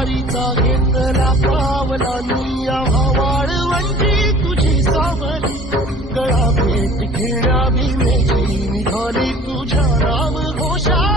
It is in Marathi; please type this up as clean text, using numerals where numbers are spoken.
वारीचा घेतला पावला निया वाळवंटी तुझी सावली गळा भेट घेण्या भीमेची निघाली तुझ्या नाम घोषा